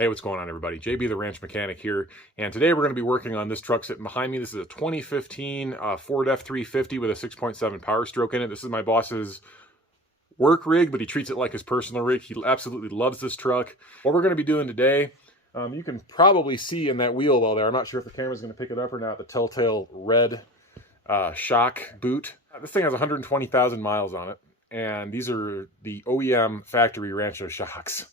Hey, what's going on, everybody? JB the Ranch Mechanic here, and today we're going to be working on this truck sitting behind me. This is a 2015 Ford F350 with a 6.7 Power Stroke in it. This is my boss's work rig, but he treats it like his personal rig. He absolutely loves this truck. What we're going to be doing today, you can probably see in that wheel well there. I'm not sure if the camera's going to pick it up or not, the telltale red shock boot. This thing has 120,000 miles on it, and these are the OEM factory Rancho shocks.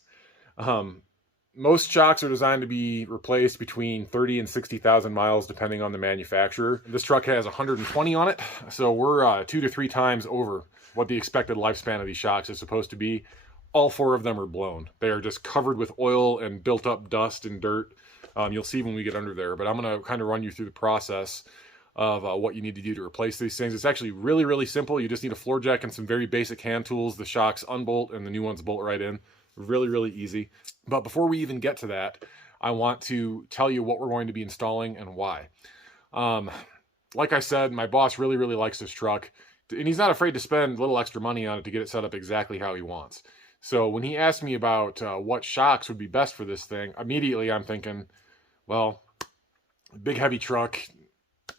Most shocks are designed to be replaced between 30 and 60,000 miles, depending on the manufacturer. This truck has 120 on it, so we're 2 to 3 times over what the expected lifespan of these shocks is supposed to be. All 4 of them are blown. They are just covered with oil and built up dust and dirt. You'll see when we get under there, but I'm going to kind of run you through the process of what you need to do to replace these things. It's actually really, really simple. You just need a floor jack and some very basic hand tools. The shocks unbolt and the new ones bolt right in. Really, really easy. But before we even get to that, I want to tell you what we're going to be installing and why. Like I said, my boss really, really likes this truck, and he's not afraid to spend a little extra money on it to get it set up exactly how he wants. So when he asked me about what shocks would be best for this thing, immediately I'm thinking, well, big heavy truck,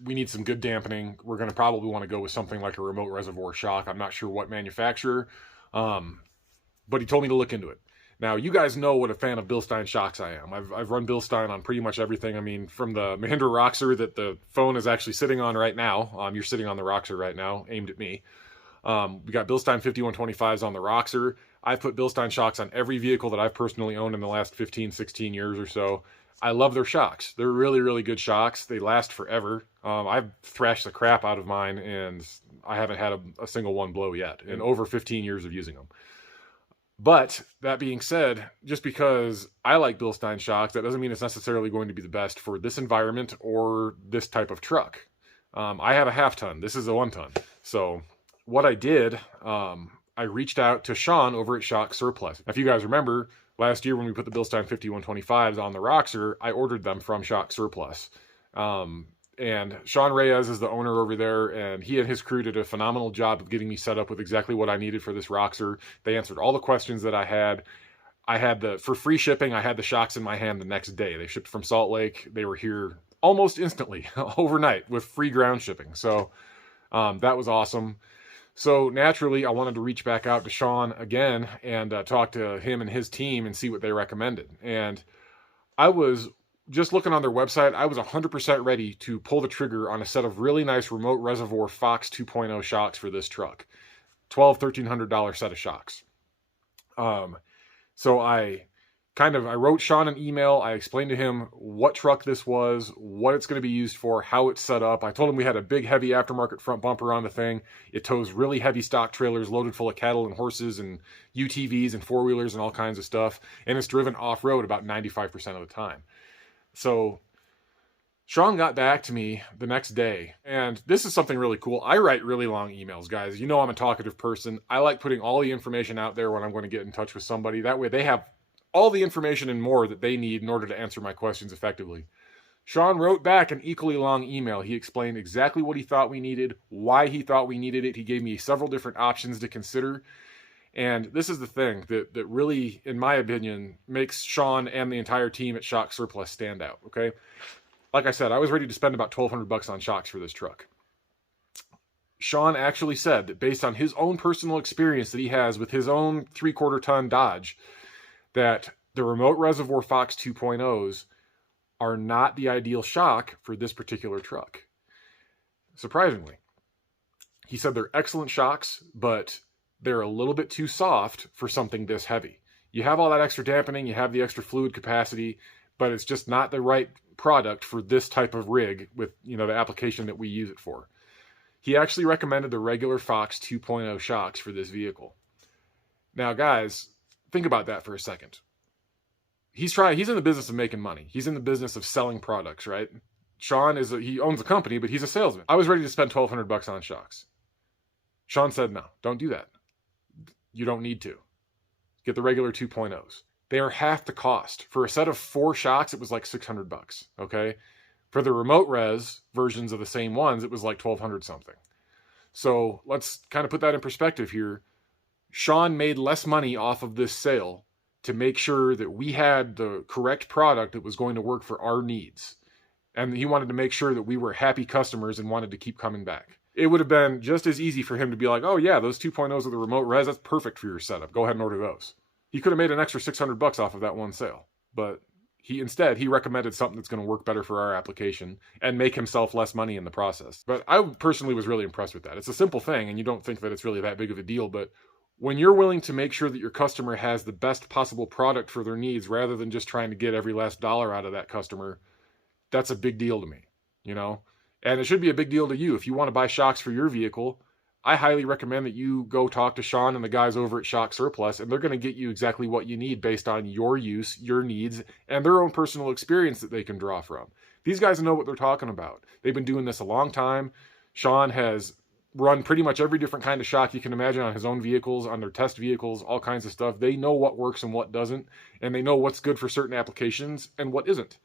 we need some good dampening. We're going to probably want to go with something like a remote reservoir shock. I'm not sure what manufacturer, but he told me to look into it. Now, you guys know what a fan of Bilstein shocks I am. I've run Bilstein on pretty much everything. I mean, from the Mahindra Roxor that the phone is actually sitting on right now. You're sitting on the Roxor right now, aimed at me. We got Bilstein 5125s on the Roxor. I've put Bilstein shocks on every vehicle that I've personally owned in the last 15, 16 years or so. I love their shocks. They're really, really good shocks. They last forever. I've thrashed the crap out of mine, and I haven't had a single one blow yet in over 15 years of using them. But that being said, just because I like Bilstein shocks, that doesn't mean it's necessarily going to be the best for this environment or this type of truck. I have a half ton. This is a 1 ton. So what I did, I reached out to Sean over at Shock Surplus. If you guys remember, last year when we put the Bilstein 5125s on the Roxor, I ordered them from Shock Surplus. And Sean Reyes is the owner over there, and he and his crew did a phenomenal job of getting me set up with exactly what I needed for this Roxor. They answered all the questions that I had. For free shipping, I had the shocks in my hand the next day. They shipped from Salt Lake. They were here almost instantly, overnight, with free ground shipping. So that was awesome. So naturally, I wanted to reach back out to Sean again and talk to him and his team and see what they recommended. And I was just looking on their website, I was 100% ready to pull the trigger on a set of really nice remote reservoir Fox 2.0 shocks for this truck. $1,300 set of shocks. So I wrote Sean an email. I explained to him what truck this was, what it's going to be used for, how it's set up. I told him we had a big, heavy aftermarket front bumper on the thing. It tows really heavy stock trailers loaded full of cattle and horses and UTVs and four-wheelers and all kinds of stuff. And it's driven off-road about 95% of the time. So Sean got back to me the next day, and this is something really cool. I write really long emails, guys. You know I'm a talkative person. I like putting all the information out there when I'm going to get in touch with somebody. That way they have all the information and more that they need in order to answer my questions effectively. Sean wrote back an equally long email. He explained exactly what he thought we needed, why he thought we needed it. He gave me several different options to consider. And this is the thing that really, in my opinion, makes Sean and the entire team at Shock Surplus stand out, okay? Like I said, I was ready to spend about $1,200 on shocks for this truck. Sean actually said that based on his own personal experience that he has with his own 3/4 ton Dodge, that the remote reservoir Fox 2.0s are not the ideal shock for this particular truck. Surprisingly. He said they're excellent shocks, but they're a little bit too soft for something this heavy. You have all that extra dampening, you have the extra fluid capacity, but it's just not the right product for this type of rig with, the application that we use it for. He actually recommended the regular Fox 2.0 shocks for this vehicle. Now, guys, think about that for a second. He's in the business of making money. He's in the business of selling products, right? Sean he owns a company, but he's a salesman. I was ready to spend $1,200 on shocks. Sean said, no, don't do that. You don't need to. Get the regular 2.0s. They are half the cost. For a set of 4 shocks, it was like $600, okay? For the remote res versions of the same ones, it was like $1,200 something. So let's kind of put that in perspective here. Sean made less money off of this sale to make sure that we had the correct product that was going to work for our needs. And he wanted to make sure that we were happy customers and wanted to keep coming back. It would have been just as easy for him to be like, oh yeah, those 2.0s with the remote res, that's perfect for your setup. Go ahead and order those. He could have made an extra $600 off of that one sale, but he recommended something that's going to work better for our application and make himself less money in the process. But I personally was really impressed with that. It's a simple thing, and you don't think that it's really that big of a deal, but when you're willing to make sure that your customer has the best possible product for their needs rather than just trying to get every last dollar out of that customer, that's a big deal to me, you know? And it should be a big deal to you. If you want to buy shocks for your vehicle, I highly recommend that you go talk to Sean and the guys over at Shock Surplus, and they're going to get you exactly what you need based on your use, your needs, and their own personal experience that they can draw from. These guys know what they're talking about. They've been doing this a long time. Sean has run pretty much every different kind of shock you can imagine on his own vehicles, on their test vehicles, all kinds of stuff. They know what works and what doesn't, and they know what's good for certain applications and what isn't.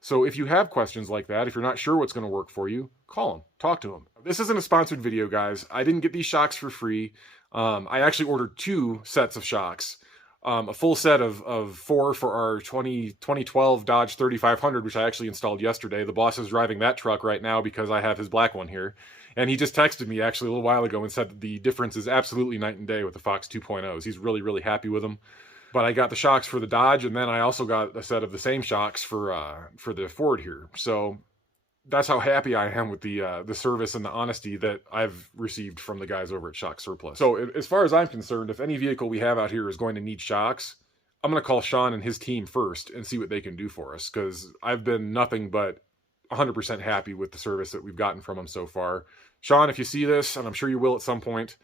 So if you have questions like that, if you're not sure what's going to work for you, call them, talk to them. This isn't a sponsored video, guys. I didn't get these shocks for free. I actually ordered 2 sets of shocks, a full set of 4 for our 2012 Dodge 3500, which I actually installed yesterday. The boss is driving that truck right now because I have his black one here. And he just texted me actually a little while ago and said that the difference is absolutely night and day with the Fox 2.0s. He's really, really happy with them. But I got the shocks for the Dodge, and then I also got a set of the same shocks for the Ford here. So that's how happy I am with the service and the honesty that I've received from the guys over at Shock Surplus. So as far as I'm concerned, if any vehicle we have out here is going to need shocks, I'm going to call Sean and his team first and see what they can do for us, because I've been nothing but 100% happy with the service that we've gotten from them so far. Sean, if you see this, and I'm sure you will at some point,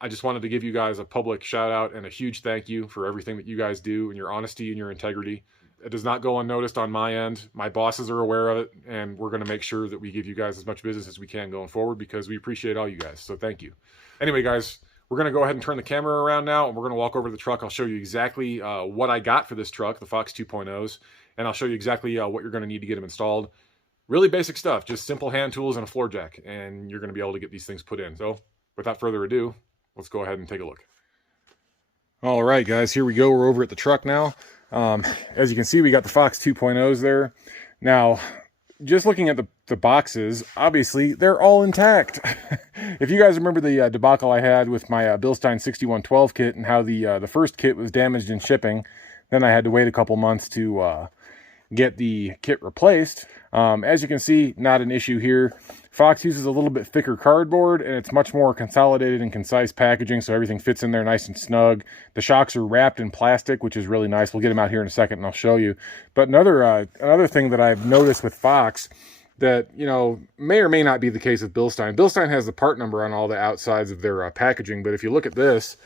I just wanted to give you guys a public shout out and a huge thank you for everything that you guys do and your honesty and your integrity. It does not go unnoticed on my end. My bosses are aware of it, and we're going to make sure that we give you guys as much business as we can going forward, because we appreciate all you guys. So thank you. Anyway, guys, we're going to go ahead and turn the camera around now, and we're going to walk over to the truck. I'll show you exactly what I got for this truck, the Fox 2.0s, and I'll show you exactly what you're going to need to get them installed. Really basic stuff, just simple hand tools and a floor jack, and you're going to be able to get these things put in. So without further ado, let's go ahead and take a look. All right, guys, here we go. We're over at the truck now. As you can see, we got the Fox 2.0s there. Now, just looking at the boxes, obviously, they're all intact. If you guys remember the debacle I had with my Bilstein 6112 kit and how the first kit was damaged in shipping, then I had to wait a couple months to get the kit replaced. As you can see, not an issue here. Fox uses a little bit thicker cardboard, and it's much more consolidated and concise packaging, so everything fits in there nice and snug. The shocks are wrapped in plastic, which is really nice. We'll get them out here in a second, and I'll show you. But another thing that I've noticed with Fox that, you know, may or may not be the case with Bilstein. Bilstein has the part number on all the outsides of their packaging, but if you look at this,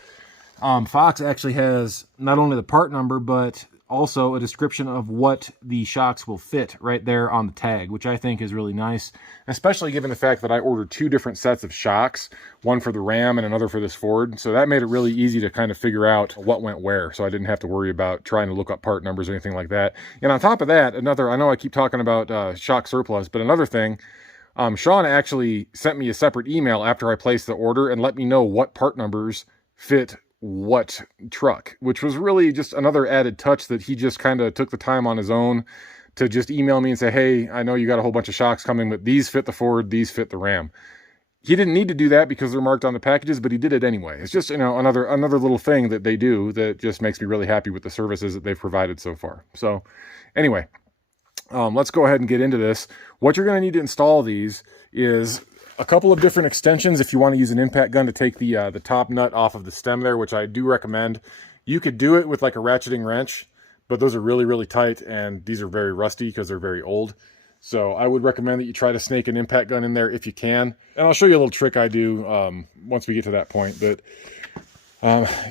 Fox actually has not only the part number, but also a description of what the shocks will fit right there on the tag, which I think is really nice, especially given the fact that I ordered 2 different sets of shocks, one for the Ram and another for this Ford. So that made it really easy to kind of figure out what went where, so I didn't have to worry about trying to look up part numbers or anything like that. And on top of that, I know I keep talking about Shock Surplus, but another thing, Sean actually sent me a separate email after I placed the order and let me know what part numbers fit what truck, which was really just another added touch that he just kind of took the time on his own to just email me and say, hey, I know you got a whole bunch of shocks coming, but these fit the Ford, these fit the Ram. He didn't need to do that because they're marked on the packages, but he did it anyway. It's just, you know, another little thing that they do that just makes me really happy with the services that they've provided so far. So anyway, let's go ahead and get into this. What you're going to need to install these is a couple of different extensions if you want to use an impact gun to take the top nut off of the stem there, which I do recommend. You could do it with like a ratcheting wrench, but those are really, really tight, and these are very rusty because they're very old. So I would recommend that you try to snake an impact gun in there if you can. And I'll show you a little trick I do once we get to that point. But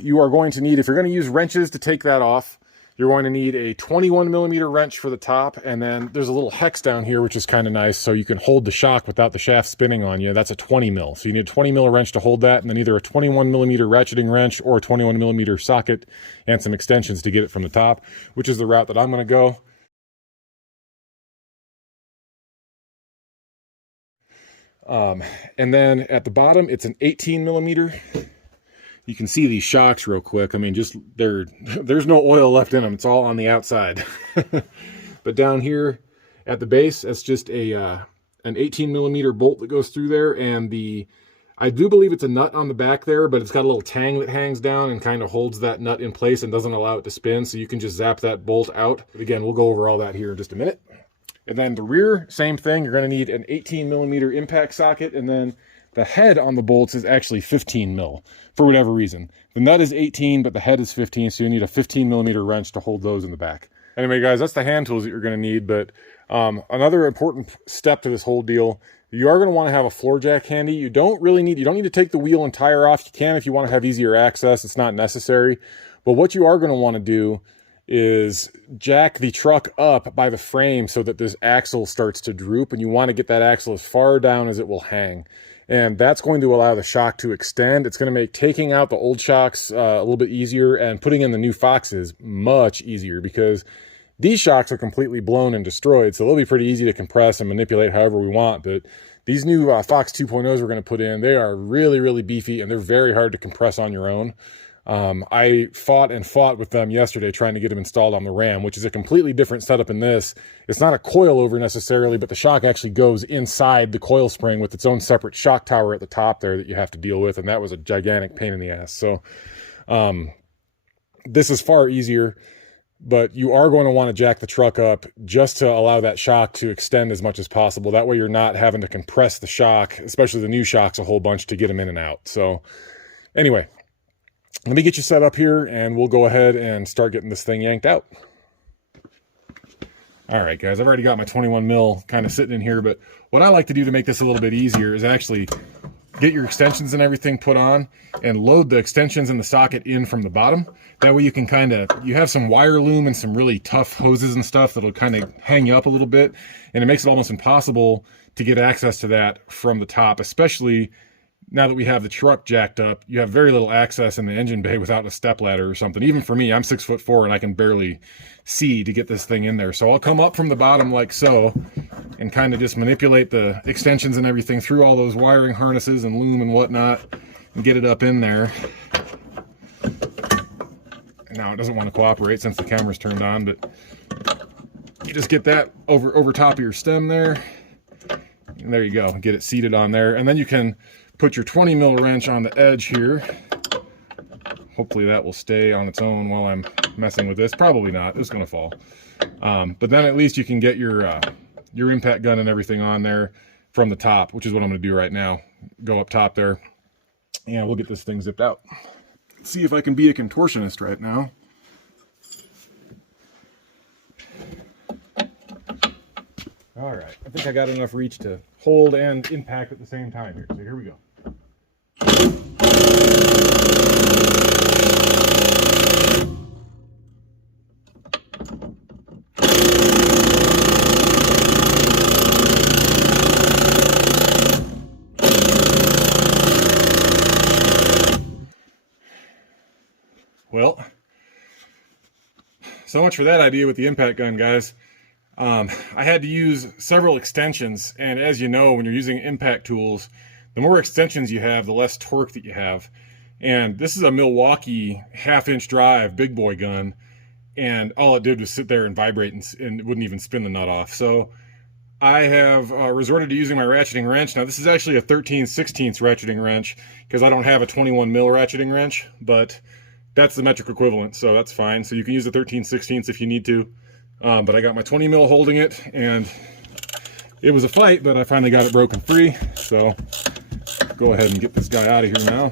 you are going to need, if you're going to use wrenches to take that off, you're going to need a 21 millimeter wrench for the top, and then there's a little hex down here, which is kind of nice, so you can hold the shock without the shaft spinning on you. That's a 20 mil. So you need a 20 mil wrench to hold that, and then either a 21 millimeter ratcheting wrench or a 21 millimeter socket and some extensions to get it from the top, which is the route that I'm going to go. And then at the bottom, it's an 18 millimeter. you can see these shocks real quick. I mean, just there's no oil left in them. It's all on the outside. But down here at the base, that's just an 18 millimeter bolt that goes through there, and I do believe it's a nut on the back there, but it's got a little tang that hangs down and kind of holds that nut in place and doesn't allow it to spin, so you can just zap that bolt out. But again, we'll go over all that here in just a minute. And then the rear, same thing. You're going to need an 18 millimeter impact socket, and then the head on the bolts is actually 15 mil for whatever reason. The nut is 18, but the head is 15, so you need a 15 millimeter wrench to hold those in the back. Anyway, guys, that's the hand tools that you're going to need, but another important step to this whole deal, you are going to want to have a floor jack handy. You don't need to take the wheel and tire off. You can if you want to have easier access. It's not necessary. But what you are going to want to do is jack the truck up by the frame so that this axle starts to droop, and you want to get that axle as far down as it will hang. And that's going to allow the shock to extend. It's going to make taking out the old shocks a little bit easier, and putting in the new Foxes much easier, because these shocks are completely blown and destroyed, so they'll be pretty easy to compress and manipulate however we want. But these new Fox 2.0s we're going to put in, they are really, really beefy, and they're very hard to compress on your own. I fought with them yesterday trying to get them installed on the Ram, which is a completely different setup in this. It's not a coilover necessarily, but the shock actually goes inside the coil spring with its own separate shock tower at the top there that you have to deal with, and that was a gigantic pain in the ass. So this is far easier. But you are going to want to jack the truck up just to allow that shock to extend as much as possible. That way you're not having to compress the shock, especially the new shocks, a whole bunch to get them in and out. So anyway, let me get you set up here and we'll go ahead and start getting this thing yanked out. All right, guys, I've already got my 21 mil kind of sitting in here, but what I like to do to make this a little bit easier is actually get your extensions and everything put on and load the extensions and the socket in from the bottom. That way you can you have some wire loom and some really tough hoses and stuff that'll kind of hang you up a little bit, and it makes it almost impossible to get access to that from the top, especially now that we have the truck jacked up. You have very little access in the engine bay without a stepladder or something. Even for me, I'm 6'4" and I can barely see to get this thing in there. So I'll come up from the bottom like so and kind of just manipulate the extensions and everything through all those wiring harnesses and loom and whatnot and get it up in there. Now it doesn't want to cooperate since the camera's turned on, but you just get that over top of your stem there, and there you go. Get it seated on there, and then you can put your 20 mil wrench on the edge here. Hopefully that will stay on its own while I'm messing with this. Probably not. It's going to fall. But then at least you can get your impact gun and everything on there from the top, which is what I'm going to do right now. Go up top there, and we'll get this thing zipped out. Let's see if I can be a contortionist right now. All right, I think I got enough reach to hold and impact at the same time here. So here we go. Well, so much for that idea with the impact gun, guys. I had to use several extensions, and as you know, when you're using impact tools, the more extensions you have, the less torque that you have. And this is a Milwaukee 1/2-inch drive big boy gun, and all it did was sit there and vibrate and it wouldn't even spin the nut off. So I have resorted to using my ratcheting wrench. Now this is actually a 13/16 ratcheting wrench because I don't have a 21 mil ratcheting wrench, but that's the metric equivalent, so that's fine. So you can use a 13/16 if you need to. But I got my 20 mil holding it, and it was a fight, but I finally got it broken free. So go ahead and get this guy out of here now.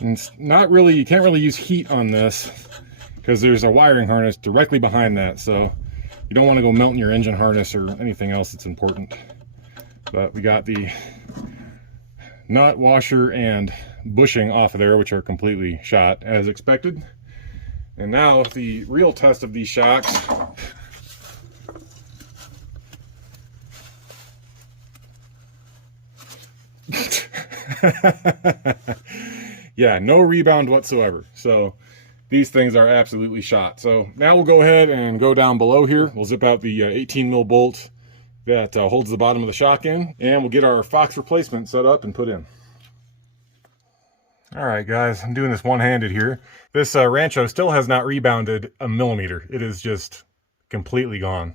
And it's not really, you can't really use heat on this because there's a wiring harness directly behind that, so you don't want to go melting your engine harness or anything else that's important. But we got the nut, washer, and bushing off of there, which are completely shot as expected. And now the real test of these shocks. Yeah, no rebound whatsoever. So these things are absolutely shot. So now we'll go ahead and go down below here. We'll zip out the 18 mil bolt that holds the bottom of the shock in, and we'll get our Fox replacement set up and put in. All right, guys, I'm doing this one-handed here. This Rancho still has not rebounded a millimeter. It is just completely gone.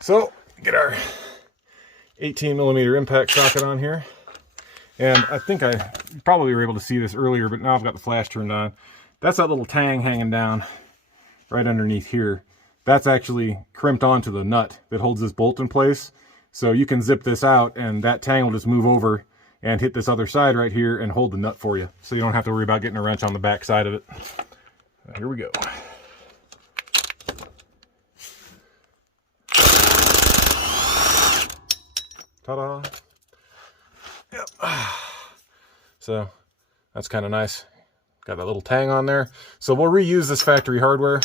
So get our 18 millimeter impact socket on here. And I think I probably were able to see this earlier, but now I've got the flash turned on. That's that little tang hanging down right underneath here. That's actually crimped onto the nut that holds this bolt in place. So you can zip this out and that tang will just move over and hit this other side right here and hold the nut for you. So you don't have to worry about getting a wrench on the back side of it. Here we go. Ta-da. Yep. So that's kind of nice. Got that little tang on there. So we'll reuse this factory hardware.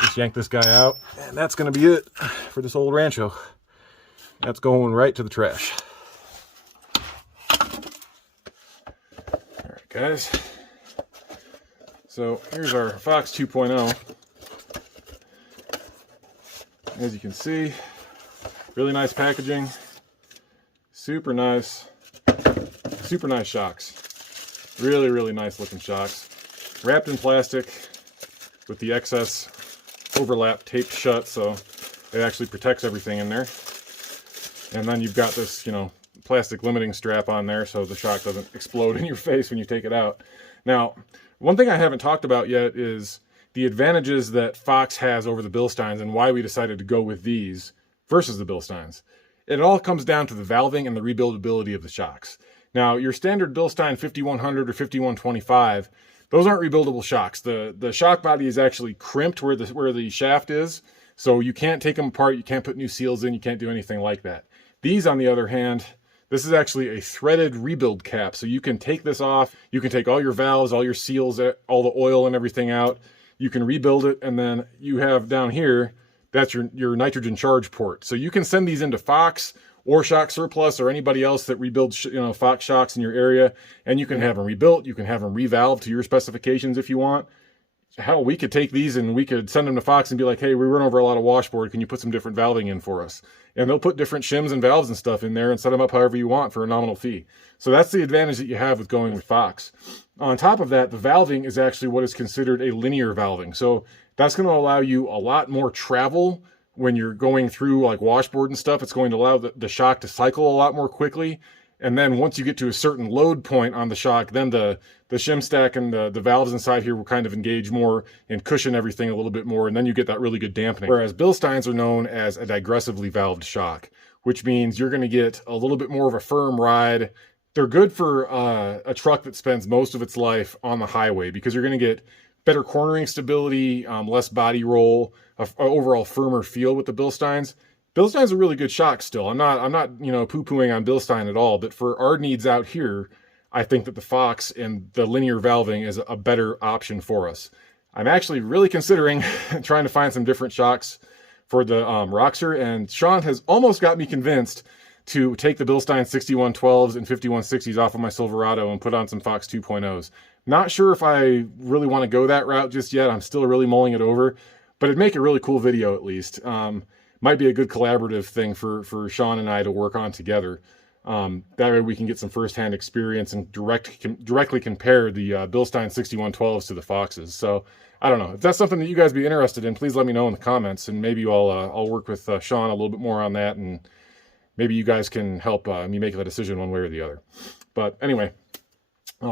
Just yank this guy out, and that's going to be it for this old Rancho. That's going right to the trash. All right, guys. So here's our Fox 2.0. As you can see, really nice packaging. Super nice shocks. Really, really nice looking shocks. Wrapped in plastic with the excess overlap taped shut, so it actually protects everything in there. And then you've got this, you know, plastic limiting strap on there so the shock doesn't explode in your face when you take it out. Now, one thing I haven't talked about yet is the advantages that Fox has over the Bilsteins and why we decided to go with these versus the Bilsteins. It all comes down to the valving and the rebuildability of the shocks. Now, your standard Bilstein 5100 or 5125, those aren't rebuildable shocks. The shock body is actually crimped where the shaft is, so you can't take them apart, you can't put new seals in, you can't do anything like that. These, on the other hand, this is actually a threaded rebuild cap, so you can take this off, you can take all your valves, all your seals, all the oil and everything out, you can rebuild it, and then you have down here, that's your nitrogen charge port. So you can send these into Fox or Shock Surplus or anybody else that rebuilds Fox shocks in your area, and you can have them rebuilt, you can have them revalved to your specifications if you want. Hell, we could take these and we could send them to Fox and be like, hey, we run over a lot of washboard, can you put some different valving in for us? And they'll put different shims and valves and stuff in there and set them up however you want for a nominal fee. So that's the advantage that you have with going with Fox. On top of that, the valving is actually what is considered a linear valving. So that's going to allow you a lot more travel when you're going through like washboard and stuff. It's going to allow the shock to cycle a lot more quickly. And then once you get to a certain load point on the shock, then the shim stack and the valves inside here will kind of engage more and cushion everything a little bit more. And then you get that really good dampening. Whereas Bilsteins are known as a digressively valved shock, which means you're going to get a little bit more of a firm ride. They're good for a truck that spends most of its life on the highway because you're going to get better cornering stability, less body roll, a overall firmer feel with the Bilsteins. Bilstein's a really good shock still. I'm not poo-pooing on Bilstein at all, but for our needs out here, I think that the Fox and the linear valving is a better option for us. I'm actually really considering trying to find some different shocks for the Roxor, and Sean has almost got me convinced to take the Bilstein 6112s and 5160s off of my Silverado and put on some Fox 2.0s. Not sure if I really want to go that route just yet. I'm still really mulling it over, but it'd make a really cool video at least. Might be a good collaborative thing for Sean and I to work on together. That way we can get some firsthand experience and directly compare the Bilstein 6112s to the Foxes. So I don't know if that's something that you guys be interested in. Please let me know in the comments, and maybe I'll work with Sean a little bit more on that, and maybe you guys can help me make a decision one way or the other. But anyway,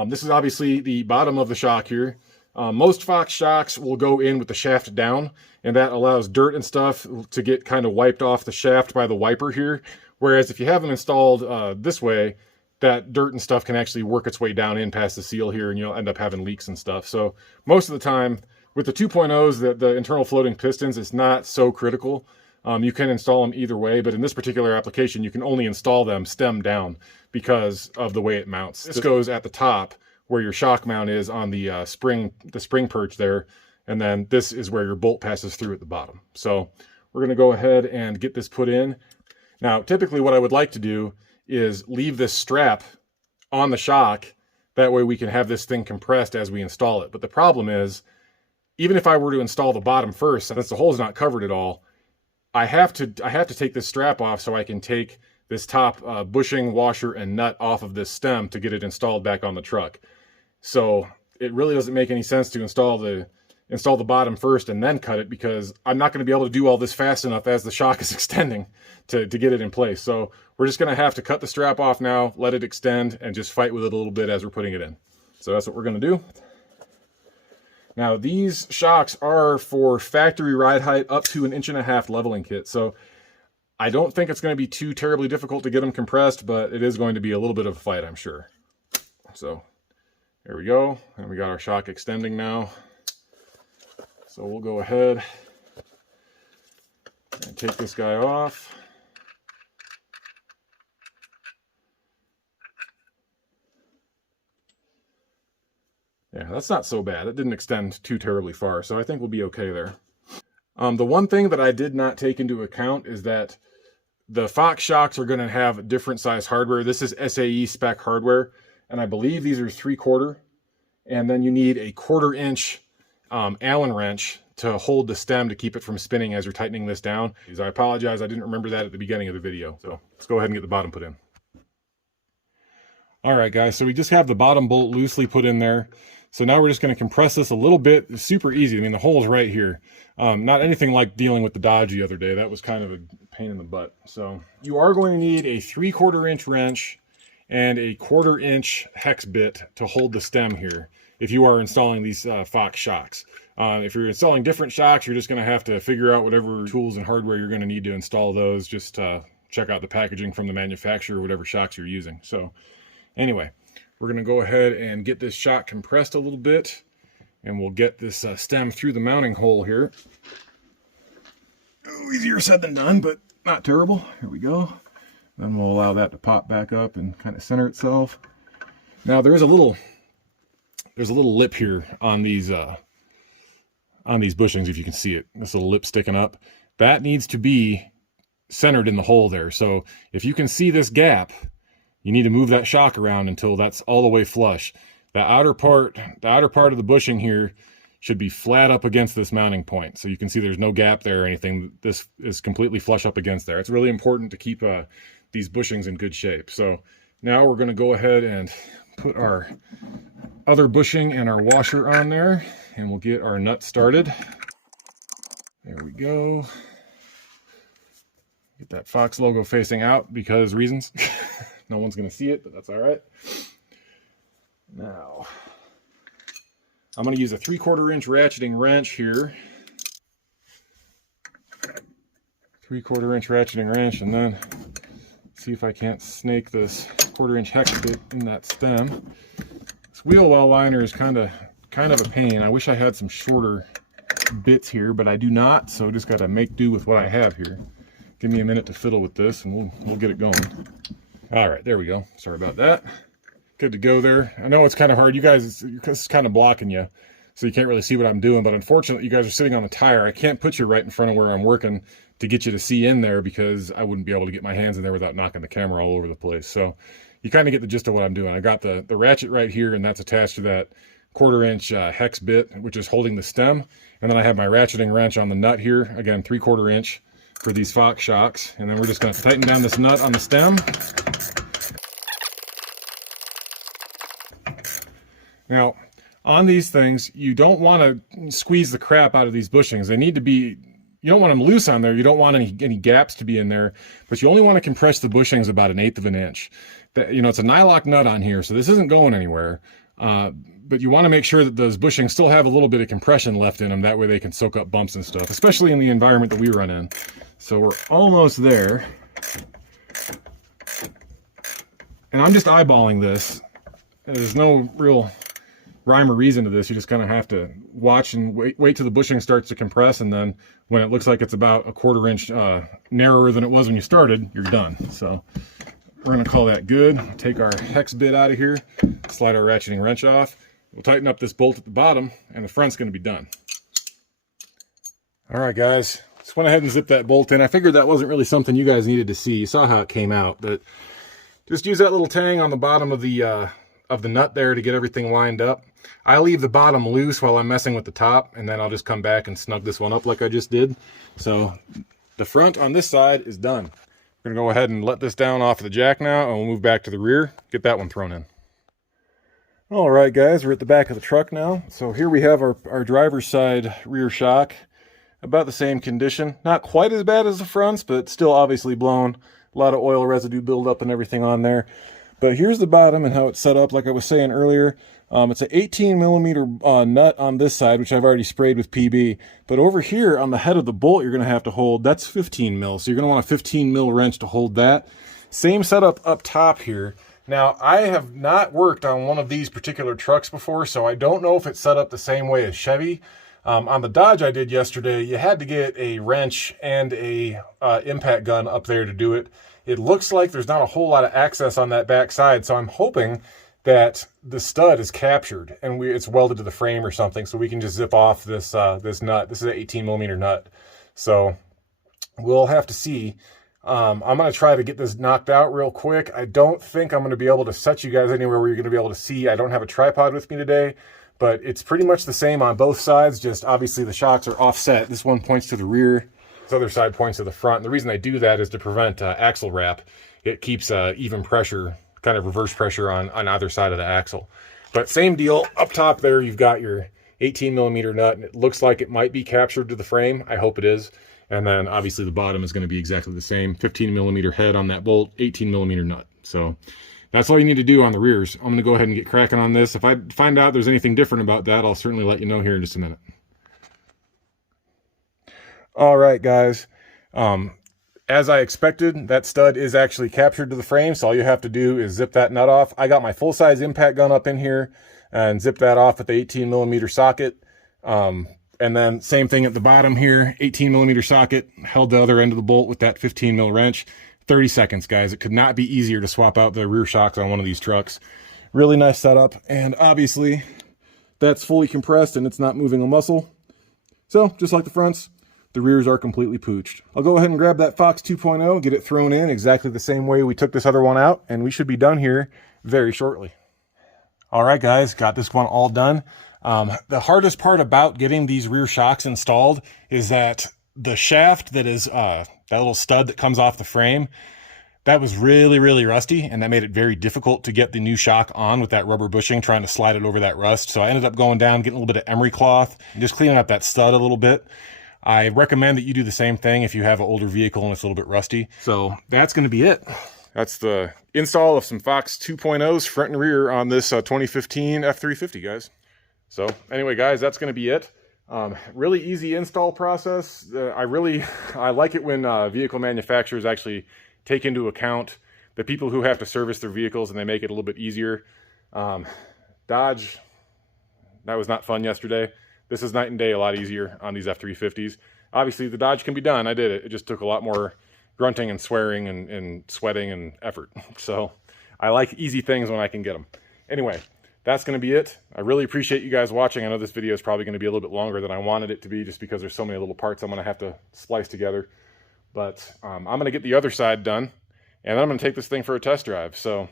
this is obviously the bottom of the shock here. Most Fox shocks will go in with the shaft down, and that allows dirt and stuff to get kind of wiped off the shaft by the wiper here. Whereas if you have them installed this way, that dirt and stuff can actually work its way down in past the seal here, and you'll end up having leaks and stuff. So most of the time with the 2.0s, the internal floating pistons, it's not so critical. You can install them either way, but in this particular application, you can only install them stem down because of the way it mounts. This goes at the top where your shock mount is on the spring perch there, and then this is where your bolt passes through at the bottom. So we're going to go ahead and get this put in. Now, typically what I would like to do is leave this strap on the shock. That way we can have this thing compressed as we install it. But the problem is, even if I were to install the bottom first, since the hole's not covered at all, I have to take this strap off so I can take this top bushing, washer, and nut off of this stem to get it installed back on the truck. So it really doesn't make any sense to install the bottom first and then cut it, because I'm not going to be able to do all this fast enough as the shock is extending to get it in place. So we're just going to have to cut the strap off now, let it extend, and just fight with it a little bit as we're putting it in. So that's what we're going to do. Now these shocks are for factory ride height up to 1.5 inch leveling kit. So I don't think it's going to be too terribly difficult to get them compressed, but it is going to be a little bit of a fight, I'm sure. So there we go. And we got our shock extending now. So we'll go ahead and take this guy off. Yeah, that's not so bad. It didn't extend too terribly far, so I think we'll be okay there. The one thing that I did not take into account is that the Fox shocks are going to have different size hardware. This is SAE spec hardware, and I believe these are 3/4. And then you need a 1/4 inch Allen wrench to hold the stem to keep it from spinning as you're tightening this down. I apologize, I didn't remember that at the beginning of the video. So let's go ahead and get the bottom put in. All right, guys, so we just have the bottom bolt loosely put in there. So now we're just going to compress this a little bit. It's super easy. I mean, the hole's right here. Not anything like dealing with the Dodge the other day. That was kind of a pain in the butt. So you are going to need a 3/4 inch wrench and a 1/4 inch hex bit to hold the stem here if you are installing these Fox shocks. If you're installing different shocks, you're just going to have to figure out whatever tools and hardware you're going to need to install those. Just check out the packaging from the manufacturer, whatever shocks you're using. So anyway, we're going to go ahead and get this shock compressed a little bit, and we'll get this stem through the mounting hole here. Oh, easier said than done, but not terrible. Here we go. Then we'll allow that to pop back up and kind of center itself. Now there's a little lip here on these bushings, if you can see it. This little lip sticking up. That needs to be centered in the hole there. So if you can see this gap, you need to move that shock around until that's all the way flush. The outer part of the bushing here should be flat up against this mounting point. So you can see there's no gap there or anything. This is completely flush up against there. It's really important to keep these bushings in good shape. So now we're going to go ahead and put our other bushing and our washer on there, and we'll get our nut started. There we go. Get that Fox logo facing out because reasons. No one's going to see it, but that's all right. Now, I'm going to use a 3/4 inch ratcheting wrench here. 3/4 inch ratcheting wrench, and then see if I can't snake this 1/4 inch hex bit in that stem. This wheel well liner is kind of a pain. I wish I had some shorter bits here, but I do not, so just got to make do with what I have here. Give me a minute to fiddle with this, and we'll get it going. All right, there we go. Sorry about that. Good to go there. I know it's kind of hard. You guys, it's kind of blocking you, so you can't really see what I'm doing, but unfortunately, you guys are sitting on the tire. I can't put you right in front of where I'm working to get you to see in there because I wouldn't be able to get my hands in there without knocking the camera all over the place. So you kind of get the gist of what I'm doing. I got the ratchet right here, and that's attached to that 1/4 inch hex bit, which is holding the stem. And then I have my ratcheting wrench on the nut here. Again, 3/4 inch for these Fox shocks. And then we're just going to tighten down this nut on the stem. Now, on these things, you don't want to squeeze the crap out of these bushings. They need to be, you don't want them loose on there. You don't want any gaps to be in there, but you only want to compress the bushings about 1/8 inch. You know, it's a nylock nut on here, so this isn't going anywhere. But you want to make sure that those bushings still have a little bit of compression left in them. That way they can soak up bumps and stuff, especially in the environment that we run in. So we're almost there. And I'm just eyeballing this. There's no real rhyme or reason to this. You just kind of have to watch and wait till the bushing starts to compress, and then when it looks like it's about 1/4 inch narrower than it was when you started, you're done. So we're going to call that good. Take our hex bit out of here, slide our ratcheting wrench off. We'll tighten up this bolt at the bottom, and the front's going to be done. All right, guys. Just went ahead and zipped that bolt in. I figured that wasn't really something you guys needed to see. You saw how it came out, but just use that little tang on the bottom of the nut there to get everything lined up. I leave the bottom loose while I'm messing with the top, and then I'll just come back and snug this one up like I just did. So the front on this side is done. We're gonna go ahead and let this down off of the jack now, and we'll move back to the rear, get that one thrown in. All right, guys, we're at the back of the truck now. So here we have our driver's side rear shock. About the same condition. Not quite as bad as the fronts, but still obviously blown. A lot of oil residue buildup and everything on there. But here's the bottom and how it's set up. Like I was saying earlier, it's an 18 millimeter nut on this side, which I've already sprayed with PB. But over here on the head of the bolt you're going to have to hold, that's 15 mil. So you're going to want a 15 mil wrench to hold that. Same setup up top here. Now, I have not worked on one of these particular trucks before, so I don't know if it's set up the same way as Chevy. On the Dodge I did yesterday, you had to get a wrench and a impact gun up there to do it. It looks like there's not a whole lot of access on that back side, so I'm hoping that the stud is captured and it's welded to the frame or something, so we can just zip off this this nut. This is an 18 millimeter nut, so we'll have to see. I'm going to try to get this knocked out real quick. I don't think I'm going to be able to set you guys anywhere where you're going to be able to see. I don't have a tripod with me today. But it's pretty much the same on both sides, just obviously the shocks are offset. This one points to the rear, this other side points to the front. And the reason I do that is to prevent axle wrap. It keeps even pressure, kind of reverse pressure on either side of the axle. But same deal, up top there you've got your 18 millimeter nut, and it looks like it might be captured to the frame. I hope it is. And then obviously the bottom is going to be exactly the same, 15 millimeter head on that bolt, 18 millimeter nut. So that's all you need to do on the rears. I'm going to go ahead and get cracking on this. If I find out there's anything different about that, I'll certainly let you know here in just a minute. All right, guys. As I expected, that stud is actually captured to the frame, so all you have to do is zip that nut off. I got my full-size impact gun up in here and zip that off at the 18 millimeter socket. And then same thing at the bottom here, 18 millimeter socket, held the other end of the bolt with that 15 mil wrench. 30 seconds, guys. It could not be easier to swap out the rear shocks on one of these trucks. Really nice setup, and obviously that's fully compressed and it's not moving a muscle. So just like the fronts, the rears are completely pooched. I'll go ahead and grab that Fox 2.0, get it thrown in exactly the same way we took this other one out, and we should be done here very shortly. All right, guys, got this one all done. The hardest part about getting these rear shocks installed is that the shaft that is that little stud that comes off the frame, that was really, really rusty, and that made it very difficult to get the new shock on with that rubber bushing, trying to slide it over that rust. So I ended up going down, getting a little bit of emery cloth, and just cleaning up that stud a little bit. I recommend that you do the same thing if you have an older vehicle and it's a little bit rusty. So that's going to be it. That's the install of some Fox 2.0s front and rear on this 2015 F350, guys. So anyway, guys, that's going to be it. Really easy install process. I like it when vehicle manufacturers actually take into account the people who have to service their vehicles and they make it a little bit easier. Dodge, that was not fun yesterday. This is night and day, a lot easier on these F350s. Obviously the Dodge can be done. I did it. It just took a lot more grunting and swearing and sweating and effort. So I like easy things when I can get them. Anyway, that's going to be it. I really appreciate you guys watching. I know this video is probably going to be a little bit longer than I wanted it to be just because there's so many little parts I'm going to have to splice together. But I'm going to get the other side done, and then I'm going to take this thing for a test drive. So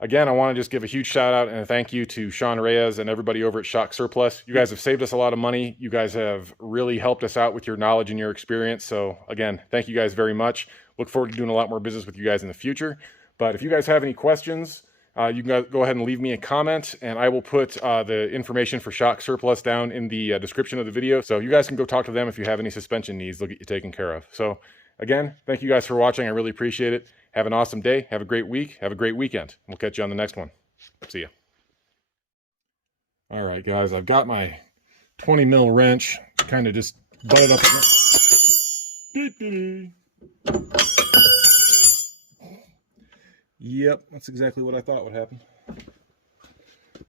again, I want to just give a huge shout out and a thank you to Sean Reyes and everybody over at Shock Surplus. You guys have saved us a lot of money. You guys have really helped us out with your knowledge and your experience. So again, thank you guys very much. Look forward to doing a lot more business with you guys in the future. But if you guys have any questions, you can go ahead and leave me a comment, and I will put the information for Shock Surplus down in the description of the video. So you guys can go talk to them if you have any suspension needs. They'll get you taken care of. So again, thank you guys for watching. I really appreciate it. Have an awesome day. Have a great week. Have a great weekend. We'll catch you on the next one. See ya. All right, guys, I've got my 20 mil wrench kind of just butted up. Yep, that's exactly what I thought would happen.